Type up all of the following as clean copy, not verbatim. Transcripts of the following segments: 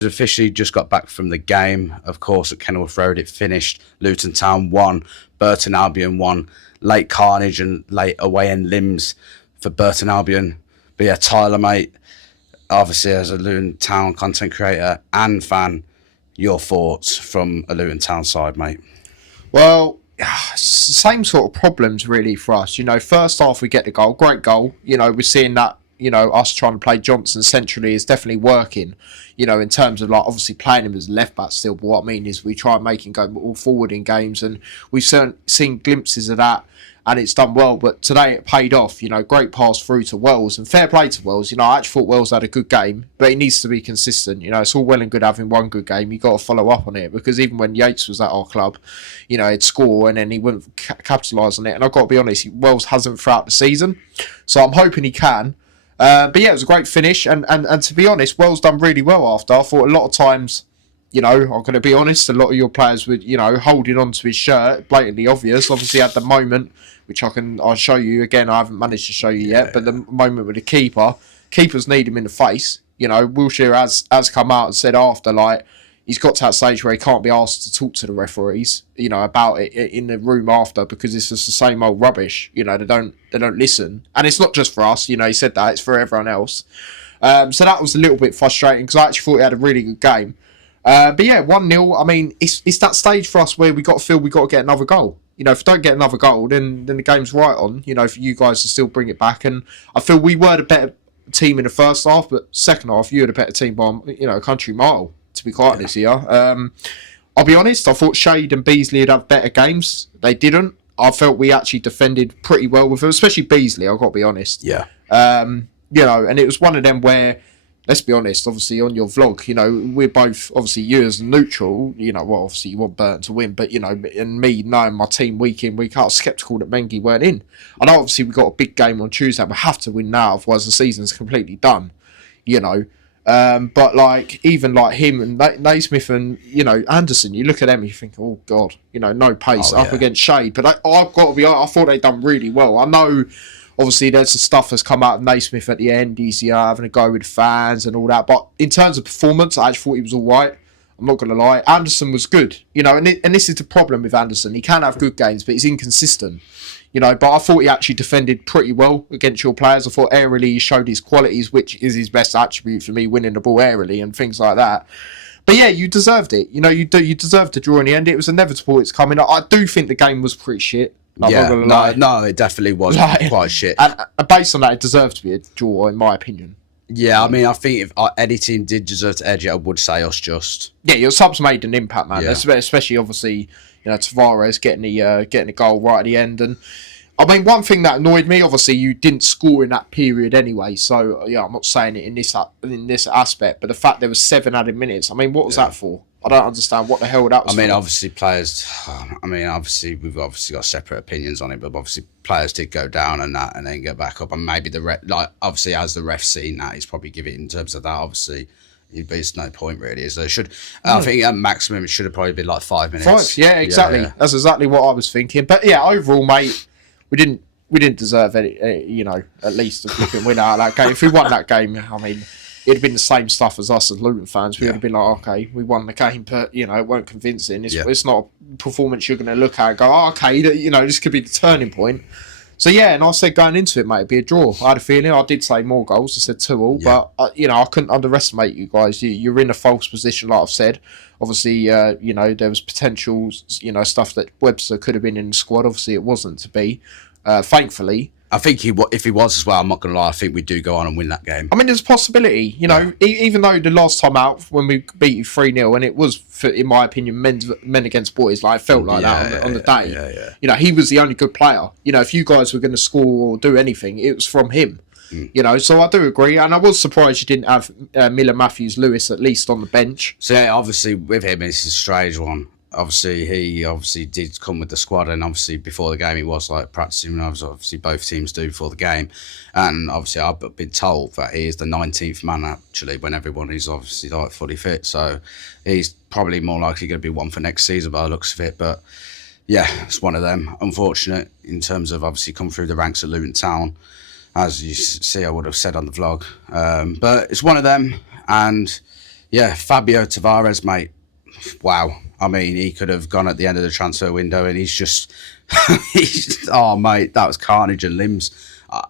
Officially just got back from the game, of course, at Kenilworth Road. It finished Luton Town 1, Burton Albion 1. Late carnage and late away end limbs for Burton Albion. But yeah, Tyler, mate, obviously as a Luton Town content creator and fan, your thoughts from a Luton Town side, mate? Well, same sort of problems really for us. First half we get the goal, great goal. We're seeing that, us trying to play Johnson centrally is definitely working, in terms of like obviously playing him as a left back still. But what I mean is we try and make him go all forward in games, and we've seen glimpses of that, and it's done well. But today it paid off, great pass through to Wells, and fair play to Wells. I actually thought Wells had a good game, but he needs to be consistent. It's all well and good having one good game. You got to follow up on it, because even when Yates was at our club, he'd score and then he wouldn't capitalise on it. And I've got to be honest, Wells hasn't throughout the season, so I'm hoping he can. But yeah, it was a great finish, and to be honest, Wells done really well after. I thought a lot of times, I'm going to be honest, a lot of your players were, holding on to his shirt, blatantly obvious. Obviously, at the moment, which I'll show you again, I haven't managed to show you yet, but the moment with the keepers need him in the face. Wilshere has come out and said after, like, he's got to that stage where he can't be asked to talk to the referees, about it in the room after, because it's just the same old rubbish. They don't listen, and it's not just for us. He said that, it's for everyone else. So that was a little bit frustrating, because I actually thought he had a really good game. But yeah, 1-0. I mean, it's that stage for us where we got to feel we got to get another goal. If we don't get another goal, then the game's right on. For you guys to still bring it back, and I feel we were the better team in the first half, but second half you were the better team by a country mile, to be quite honest here. I'll be honest, I thought Shade and Beasley would have better games. They didn't. I felt we actually defended pretty well with them, especially Beasley, I've got to be honest. Yeah. And it was one of them where, let's be honest, obviously on your vlog, we're both, obviously you as a neutral, well, obviously you want Burton to win, but, and me knowing my team week in, week out, sceptical that Mengi weren't in. I know obviously we've got a big game on Tuesday, we have to win now, otherwise the season's completely done, but like even like him and Naismith and Anderson, you look at them and you think, oh god, no pace up against Shade. But I've got to be honest, I thought they'd done really well. I know obviously there's the stuff that's come out of Naismith at the end. He's having a go with fans and all that. But in terms of performance, I actually thought he was all right. I'm not going to lie. Anderson was good, and this is the problem with Anderson. He can have good games, but he's inconsistent. But I thought he actually defended pretty well against your players. I thought aerially he showed his qualities, which is his best attribute for me, winning the ball aerially and things like that. But yeah, you deserved it. You deserved to draw in the end. It was inevitable. It's coming. I do think the game was pretty shit. No, it definitely was quite shit. And based on that, it deserved to be a draw, in my opinion. Yeah, I mean, I think if any team did deserve to edge it, I would say us just. Yeah, your subs made an impact, man. Yeah. Especially, obviously, Tavares getting the goal right at the end. And I mean, one thing that annoyed me, obviously, you didn't score in that period anyway. So yeah, I'm not saying it in this aspect, but the fact there was 7 added minutes. I mean, what was that for? I don't understand what the hell that was. I mean, for. Obviously, players. Obviously, we've obviously got separate opinions on it, but obviously, players did go down and that, and then go back up, and maybe obviously, as the ref seen that, he's probably give it in terms of that. Obviously, there's no point really. Is there should? I think at maximum it should have probably been like 5 minutes. Yeah, exactly. Yeah. That's exactly what I was thinking. But yeah, overall, mate, we didn't deserve any, at least a flipping win out of that game. If we won that game, I mean, it'd have been the same stuff as us as Luton fans. We would have been like, okay, we won the game, but it weren't convincing. It's not a performance you're going to look at and go, okay, this could be the turning point. So yeah, and I said going into it, mate, it'd be a draw. I had a feeling. I did say more goals. I said 2-2, but I couldn't underestimate you guys. You're in a false position, like I've said. Obviously, there was potential, stuff that Webster could have been in the squad. Obviously, it wasn't to be. Thankfully, I think if he was as well, I'm not going to lie, I think we do go on and win that game. I mean, there's a possibility, even though the last time out when we beat you 3-0, and it was, in my opinion, men against boys, like it felt like that on the day. Yeah. He was the only good player. If you guys were going to score or do anything, it was from him. So I do agree, and I was surprised you didn't have Miller, Matthews, Lewis at least on the bench. So yeah, obviously with him, it's a strange one. Obviously, he did come with the squad, and obviously before the game he was like practicing. Obviously, both teams do before the game, and obviously I've been told that he is the 19th man actually when everyone is obviously like fully fit. So he's probably more likely going to be one for next season by the looks of it. But yeah, it's one of them. Unfortunate in terms of obviously come through the ranks of Luton Town, as you see, I would have said on the vlog. But it's one of them, and Yeah, Fabio Tavares, mate. Wow. I mean, he could have gone at the end of the transfer window, and he's just, oh mate, that was carnage and limbs.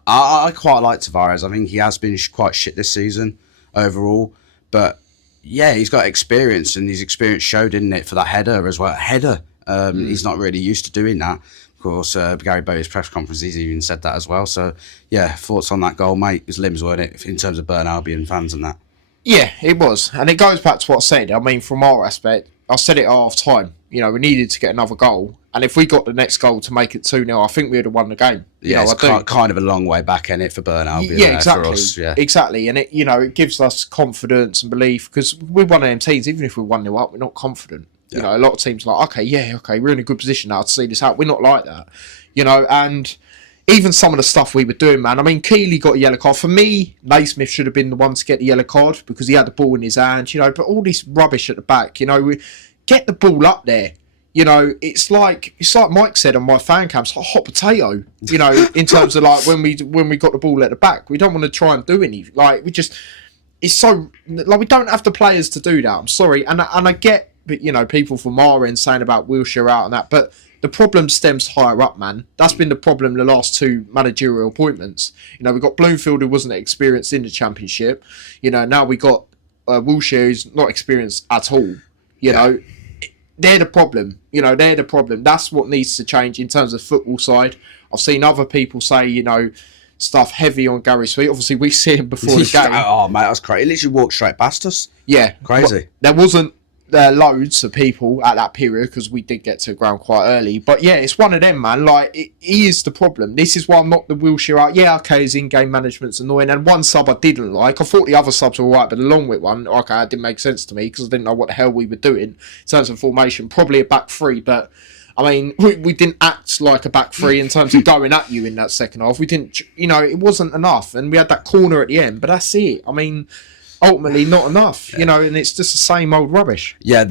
I quite like Tavares. I think he has been quite shit this season overall, but yeah, he's got experience, and his experience showed, didn't it, for that header as well. Header. He's not really used to doing that. Of course, Gary Bowley's press conference, he's even said that as well. So yeah, thoughts on that goal, mate? It was limbs, weren't it, in terms of Burton Albion fans and that? Yeah, it was. And it goes back to what I said. I mean, from our aspect, I said it at half time. You know, we needed to get another goal. And if we got the next goal to make it 2-0, I think we would have won the game. Yeah, it's kind of a long way back in it for Burton Albion. Yeah, exactly. For us, yeah. Exactly. And it, you know, it gives us confidence and belief, because we're one of them teams, even if we're 1-0 up, we're not confident. Yeah. You know, a lot of teams are like, okay, we're in a good position now to see this out. We're not like that. You know, and even some of the stuff we were doing, man. I mean, Keeley got a yellow card. For me, Naismith should have been the one to get the yellow card because he had the ball in his hand, you know, but all this rubbish at the back, you know, we get the ball up there. You know, it's like Mike said on my fan cam, it's like hot potato, you know, in terms of like when we got the ball at the back. We don't want to try and do anything. Like, it's so, like, we don't have the players to do that. I'm sorry. And I get, but you know, people from our end saying about Wilshere out and that, but the problem stems higher up, man. That's been the problem the last two managerial appointments. You know, we got Bloomfield, who wasn't experienced in the Championship. You know, now we got Wilshere, who's not experienced at all. You know, they're the problem. You know, they're the problem. That's what needs to change in terms of football side. I've seen other people say, you know, stuff heavy on Gary Sweet. Obviously, we see him before the game. Oh, mate, that's crazy. He literally walked straight past us. Yeah. Crazy. There wasn't loads of people at that period because we did get to the ground quite early. But yeah, it's one of them, man. Like, he is the problem. This is why I'm not the Wilshere out. Yeah, okay, his in-game management's annoying. And one sub I didn't like. I thought the other subs were alright, but the long width one, okay, it didn't make sense to me because I didn't know what the hell we were doing in terms of formation. Probably a back three, but I mean, we didn't act like a back three in terms of going at you in that second half. We didn't, you know, it wasn't enough. And we had that corner at the end, but that's it. I mean, ultimately not enough, you know, and it's just the same old rubbish. Yeah,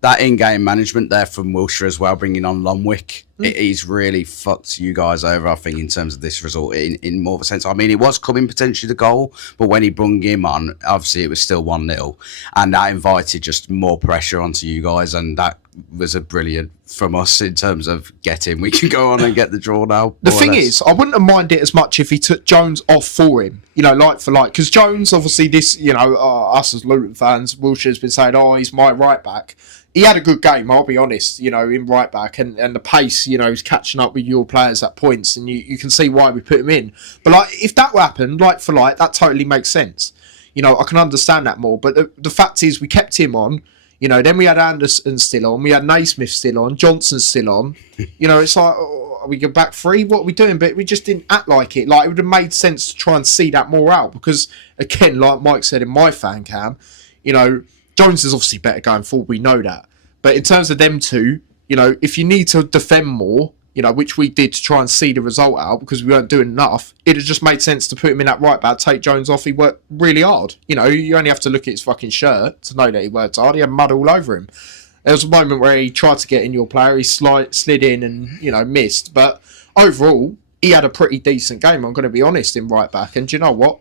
that in-game management there from Wilshere as well, bringing on Lomwick, he's really fucked you guys over, I think, in terms of this result in more of a sense. I mean, it was coming potentially the goal, but when he brung him on, obviously it was still 1-0, and that invited just more pressure onto you guys, and that was a brilliant from us in terms of getting. We can go on and get the draw now. The thing is, I wouldn't have minded it as much if he took Jones off for him, you know, like for like, because Jones, obviously, this, you know, us as Luton fans, Wilshere's been saying, oh, he's my right back. He had a good game, I'll be honest, you know, in right back, and the pace, you know, he's catching up with your players at points, and you can see why we put him in. But like, if that happened, like for like, that totally makes sense. You know, I can understand that more. But the fact is, we kept him on. You know, then we had Anderson still on, we had Naismith still on, Johnson still on. You know, it's like, oh, are we going back three? What are we doing? But we just didn't act like it. Like, it would have made sense to try and see that more out. Because, again, like Mike said in my fan cam, you know, Jones is obviously better going forward, we know that. But in terms of them two, you know, if you need to defend more, you know, which we did to try and see the result out because we weren't doing enough, it had just made sense to put him in that right back, take Jones off. He worked really hard. You know, you only have to look at his fucking shirt to know that he worked hard. He had mud all over him. There was a moment where he tried to get in your player, he slid in and, you know, missed. But overall, he had a pretty decent game, I'm going to be honest, in right back. And do you know what?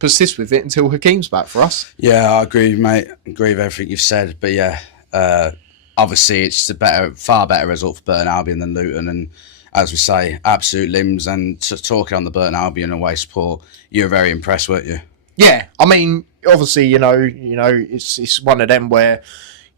Persist with it until Hakeem's back for us. Yeah, I agree, mate. I agree with everything you've said. But yeah, obviously it's a far better result for Burton Albion than Luton, and as we say, absolute limbs. And talking on the Burton Albion away support, you were very impressed, weren't you? Yeah, I mean, obviously, you know, it's one of them where,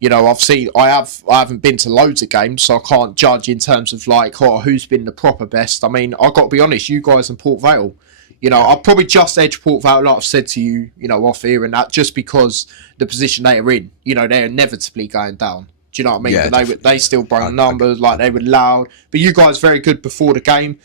you know, I haven't been to loads of games, so I can't judge in terms of like, who's been the proper best. I mean, I've got to be honest, you guys in Port Vale, you know, I'll probably just edge Port Vale, like I've said to you, you know, off here and that, just because the position they are in, you know, they're inevitably going down. Do you know what I mean? Yeah, but they still broke numbers, like they were loud. But you guys very good before the game,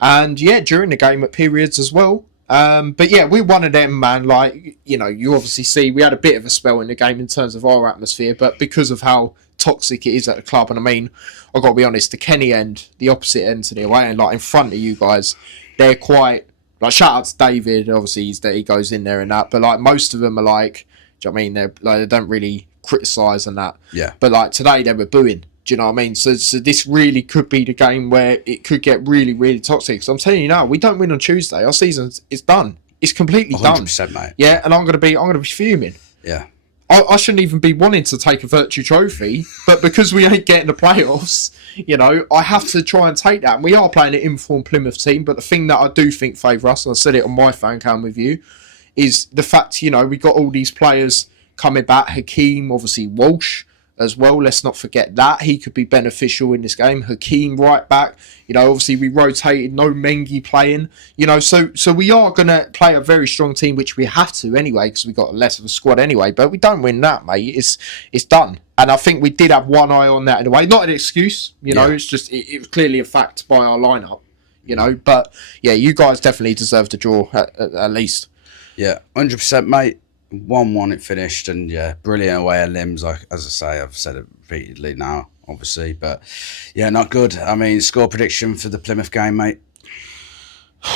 and yeah, during the game at periods as well. But yeah, we're one of them, man. Like, you know, you obviously see we had a bit of a spell in the game in terms of our atmosphere, but because of how toxic it is at the club, and I mean, I've got to be honest, the Kenny end, the opposite end to the away end, like in front of you guys, they're quite, like, shout out to David, obviously he goes in there and that, but like most of them are like, do you know what I mean? They're like, they don't really criticise and that. Yeah. But like today they were booing. Do you know what I mean? So this really could be the game where it could get really, really toxic. So I'm telling you now, we don't win on Tuesday, our season is done. It's completely 100%, done. Mate. Yeah, and I'm gonna be fuming. Yeah. I shouldn't even be wanting to take a virtue trophy, but because we ain't getting the playoffs, I have to try and take that. And we are playing an informed Plymouth team, but the thing that I do think favour us, and I said it on my fan cam with you, is the fact, we got all these players coming back. Hakeem, obviously Walsh as well. Let's not forget that. He could be beneficial in this game. Hakeem right back. Obviously we rotated. No Mengi playing. So we are going to play a very strong team, which we have to anyway, because we got less of a squad anyway. But we don't win that, mate. It's done. And I think we did have one eye on that in a way. Not an excuse, It's just, it was clearly a fact by our lineup, But, yeah, you guys definitely deserve to draw at least. Yeah, 100%, mate. 1-1 it finished, and yeah, brilliant away at Limbs. As I say, I've said it repeatedly now, obviously, but yeah, not good. I mean, score prediction for the Plymouth game, mate. Do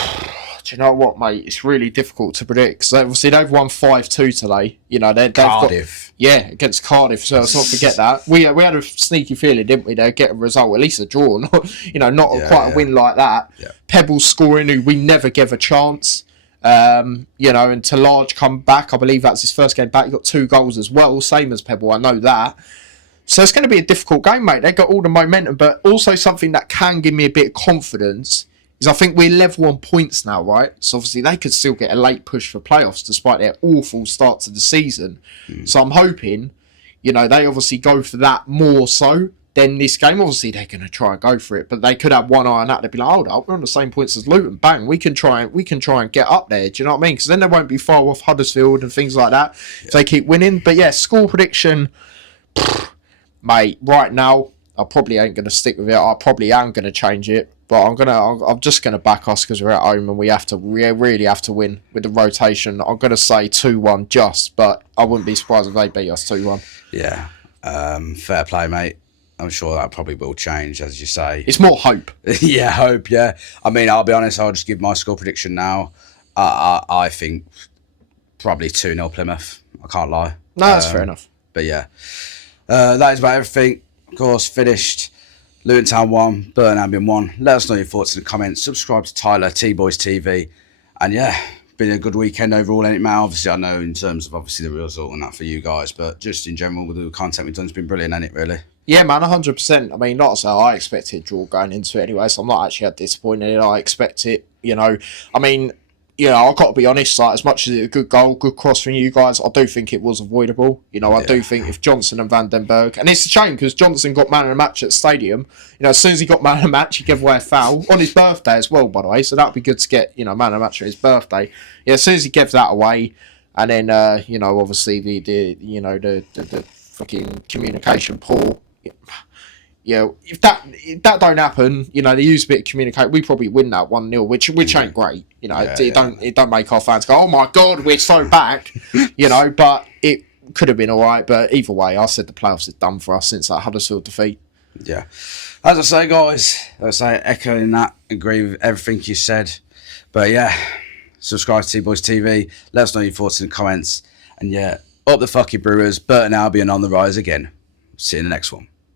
you know what, mate? It's really difficult to predict because obviously they've won 5-2 today. They've Cardiff. Against Cardiff. So let's not forget that. We had a sneaky feeling, didn't we? They'd get a result, at least a draw, not quite a win like that. Yeah. Pebbles scoring, who we never gave a chance. And Talaj come back. I believe that's his first game back. He got 2 goals as well, same as Pebble. I know that. So it's going to be a difficult game, mate. They got all the momentum, but also something that can give me a bit of confidence is I think we're level on points now, right? So obviously they could still get a late push for playoffs despite their awful start to the season. So I'm hoping, they obviously go for that more so. Then this game, obviously, they're going to try and go for it, but they could have one eye on that. They'd be like, hold up, we're on the same points as Luton. Bang, we can try and get up there. Do you know what I mean? Because then they won't be far off Huddersfield and things like that if they keep winning. But yeah, score prediction, mate. Right now, I probably ain't going to stick with it. I probably am going to change it, but I'm just going to back us because we're at home and we really have to win with the rotation. I'm going to say 2-1 but I wouldn't be surprised if they beat us 2-1. Yeah, fair play, mate. I'm sure that probably will change, as you say. It's more hope. Yeah, hope, yeah. I mean, I'll be honest, I'll just give my score prediction now. I think probably 2-0 Plymouth. I can't lie. No, that's fair enough. But yeah, that is about everything. Of course, finished. Luton Town 1, Burton Albion 1. Let us know your thoughts in the comments. Subscribe to Tyler, T-Boys TV. And yeah, been a good weekend overall, ain't it, mate? Obviously, I know in terms of obviously the result and that for you guys, but just in general, with the content we've done, it's been brilliant, ain't it, really? Yeah, man, 100%. I mean, not so I expected a draw going into it anyway, so I'm not actually that disappointed. I expect it, I mean, I've got to be honest, like, as much as it's a good goal, good cross from you guys, I do think it was avoidable. I do think if Johnson and Van den Berg, and it's a shame because Johnson got man of the match at the stadium. As soon as he got man of the match, he gave away a foul on his birthday as well, by the way. So that'd be good to get, man of the match at his birthday. Yeah, as soon as he gave that away, and then, obviously the fucking communication poor. If that don't happen, they use a bit of communicate. We probably win that 1-0, which ain't great. It don't make our fans go, oh my god, we're so back. But it could have been all right. But either way, I said the playoffs is done for us since that Huddersfield defeat. Yeah, as I say, guys, echoing that, agree with everything you said. But yeah, subscribe to T-Boys TV. Let us know your thoughts in the comments. And yeah, up the fucking Brewers. Burton Albion on the rise again. See you in the next one.